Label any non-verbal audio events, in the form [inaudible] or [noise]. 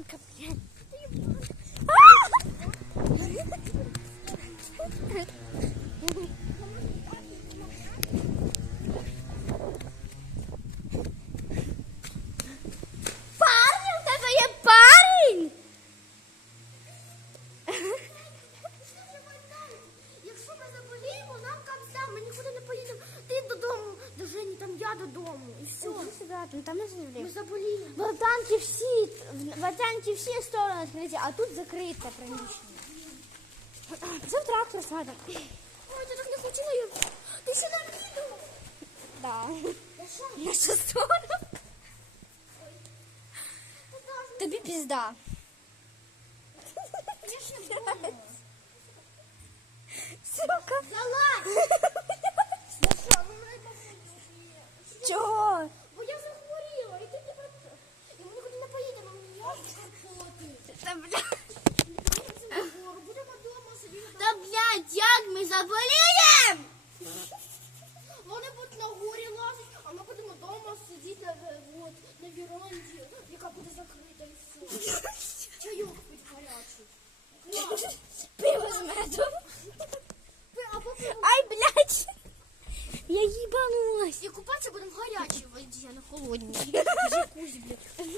mom coming in. Your mom. Жені, там я додому. І все. Иди сюда, ну там не Ми заболеем. заболіємо. В Алтанке всі, в Алтанке всі сторони відкриті, а тут закрите приміщення. Це трактор садом. Ой, ти так не хотіла, я... Ти ще на відео. Да. Я що? На що сторону? Ти так, Тобі пізда. я ще вдома. Сука. Залазь! Та бля. Будемо вдома сидіти. Та блядь, як ми заболіємо? Вони будуть на горі лазити, а ми будемо вдома сидіти на, от, на віранді, яка буде закрита і все. Чайок пить гарячий. Клас. Пиво з медом. Пи- Або пиво. Ай, блядь. Я їбанулась. І купатися будемо в гарячій воді, а не холодній. [laughs] Жакузі, блядь.